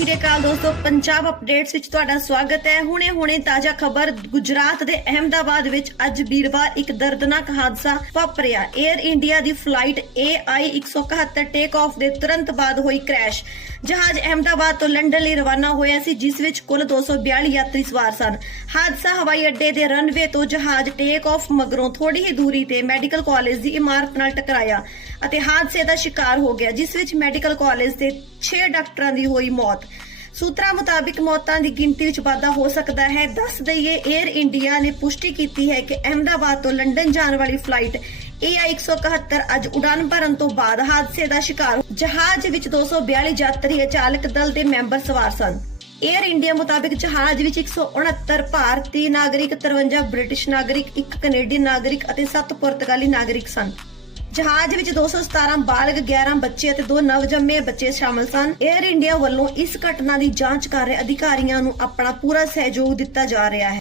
ਸ਼੍ਰੀ ਅਕਾਲ ਦੋਸਤੋ, ਪੰਜਾਬ ਅਪਡੇਟਸ ਵਿੱਚ ਤੁਹਾਡਾ ਸਵਾਗਤ ਹੈ। ਹੁਣੇ-ਹੁਣੇ ਤਾਜ਼ਾ ਖਬਰ ਗੁਜਰਾਤ ਦੇ ਅਹਿਮਦਾਬਾਦ ਵਿੱਚ ਅੱਜ ਵੀਰਵਾਰ ਇੱਕ ਦਰਦਨਾਕ ਹਾਦਸਾ ਵਾਪਰਿਆ। 에ਅਰ ਇੰਡੀਆ ਦੀ ਫਲਾਈਟ AI 171 ਟੇਕ ਆਫ ਦੇ ਤੁਰੰਤ ਬਾਅਦ ਹੋਈ ਕ੍ਰੈਸ਼ ਜਹਾਜ਼ ਅਹਿਮਦਾਬਾਦ ਤੋਂ ਲੰਡਨ ਲਈ ਰਵਾਨਾ ਹੋਇਆ ਸੀ, ਜਿਸ ਵਿੱਚ ਕੁੱਲ 242 ਯਾਤਰੀ ਸਵਾਰ ਸਨ। ਹਾਦਸਾ ਹਵਾਈ ਅੱਡੇ ਦੇ ਰਨਵੇ ਤੋਂ ਜਹਾਜ਼ ਟੇਕ ਆਫ ਮਗਰੋਂ ਥੋੜੀ ਹੀ ਦੂਰੀ ਤੇ ਮੈਡੀਕਲ ਕਾਲਜ ਦੀ ਇਮਾਰਤ ਨਾਲ ਟਕਰਾਇਆ ਅਤੇ ਹਾਦਸੇ ਦਾ ਸ਼ਿਕਾਰ ਹੋ ਗਿਆ, ਜਿਸ ਵਿੱਚ ਮੈਡੀਕਲ ਕਾਲਜ ਦੇ 6 ਡਾਕਟਰਾਂ ਦੀ ਹੋਈ ਮੌਤ। ਸੂਤਰਾਂ ਮੁਤਾਬਿਕ ਮੌਤਾਂ ਦੀ ਗਿਣਤੀ ਵਿੱਚ ਵਾਧਾ ਹੋ ਸਕਦਾ ਹੈ। ਦੱਸ ਦਈਏ 에ਅਰ ਇੰਡੀਆ ਨੇ ਪੁਸ਼ਟੀ ਕੀਤੀ ਹੈ ਕਿ ਅਹਿਮਦਾਬਾਦ ਤੋਂ ਲੰਡਨ ਜਾਣ ਵਾਲੀ ਫਲਾਈਟ AI 171 ਅੱਜ ਉਡਾਨ ਭਰਨ ਤੋਂ ਬਾਅਦ ਹਾਦਸੇ ਦਾ ਸ਼ਿਕਾਰ ਹੋ- ਜਹਾਜ਼ ਵਿੱਚ 242 ਯਾਤਰੀ ਅਚਾਲਕ ਦਲ ਦੇ ਮੈਂਬਰ ਸਵਾਰ ਸਨ। 에ਅਰ ਇੰਡੀਆ ਮੁਤਾਬਿਕ ਜਹਾਜ਼ ਵਿੱਚ 169 ਭਾਰਤੀ ਨਾਗਰਿਕ 53 ਬ੍ਰਿਟਿਸ਼ ਨਾਗਰਿਕ, ਇੱਕ ਕੈਨੇਡੀਅਨ ਨਾਗਰਿਕ ਅਤੇ 7 ਪੁਰਤਗਾਲੀ ਨਾਗਰਿਕ ਸਨ। ਜਹਾਜ਼ ਵਿੱਚ 217 ਬਾਲਗ 11 ਬੱਚੇ ਅਤੇ ਦੋ ਨਵਜੰਮੇ ਬੱਚੇ ਸ਼ਾਮਲ ਸਨ। 에ਅਰ ਇੰਡੀਆ ਵੱਲੋਂ ਇਸ ਘਟਨਾ ਦੀ ਜਾਂਚ ਕਰ ਰਹੇ ਅਧਿਕਾਰੀਆਂ ਨੂੰ ਆਪਣਾ ਪੂਰਾ ਸਹਿਯੋਗ ਦਿੱਤਾ ਜਾ ਰਿਹਾ ਹੈ।